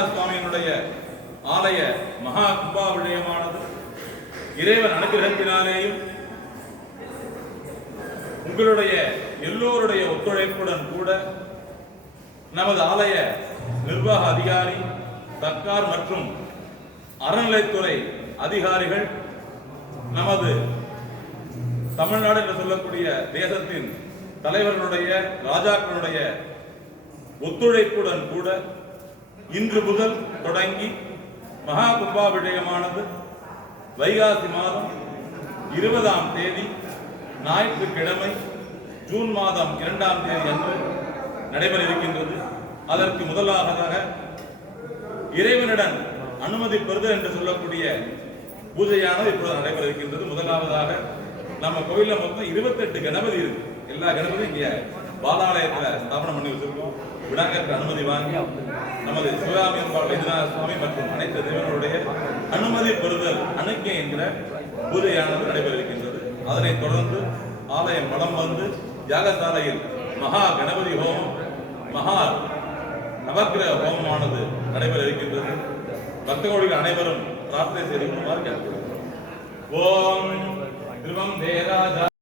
சுவாமியினுடைய ஆலய மகா கும்பாபிஷேகமானது இறைவன் அனுகிரகத்தினாலேயும் உங்களுடைய எல்லோருடைய ஒத்துழைப்புடன் கூட நமது ஆலய நிர்வாக அதிகாரி, சர்க்கார் மற்றும் அறநிலைத்துறை அதிகாரிகள், நமது தமிழ்நாடு என்று சொல்லக்கூடிய தேசத்தின் தலைவர்களுடைய, ராஜாக்களுடைய ஒத்துழைப்புடன் கூட இன்று முதல் தொடங்கி மகா கும்பாபிஷேகமானது வைகாசி மாதம் 20ஆம் தேதி ஞாயிற்றுக்கிழமை ஜூன் மாதம் 2ஆம் தேதி அன்று நடைபெற இருக்கின்றது. அதற்கு முதலாவதாக இறைவனிடம் அனுமதி பெறுதல் என்று சொல்லக்கூடிய பூஜையானது இப்பொழுது நடைபெற இருக்கின்றது. முதலாவதாக நம்ம கோயிலில் மொத்தம் 28 கணபதி இருக்கு. எல்லா கணபதியும் இங்கே பாலாலயத்தில் ஸ்தாபனம் பண்ணி வச்சிருக்கோம். விநாயகருக்கு அனுமதி வாங்கி நமது சிவகாமி அம்பாள் வைத்தியநாத சுவாமி மற்றும் அனைத்து தேவர்களுடைய அனுமதி பெறுதல் அணுக்கை என்கிற பூஜையானது நடைபெற இருக்கின்றது. அதனைத் தொடர்ந்து ஆலயம் வலம் வந்து யாகசாலையில் மகா கணபதி ஹோமம், மகா நவக்கிரக ஹோமமானது நடைபெற இருக்கின்றது. பக்தகோடிகள் அனைவரும் பிரார்த்தனை செய்து கொள்ளுமாறு கேட்டுக்கொள்கிறோம். ஓம் திருவம் தேராஜா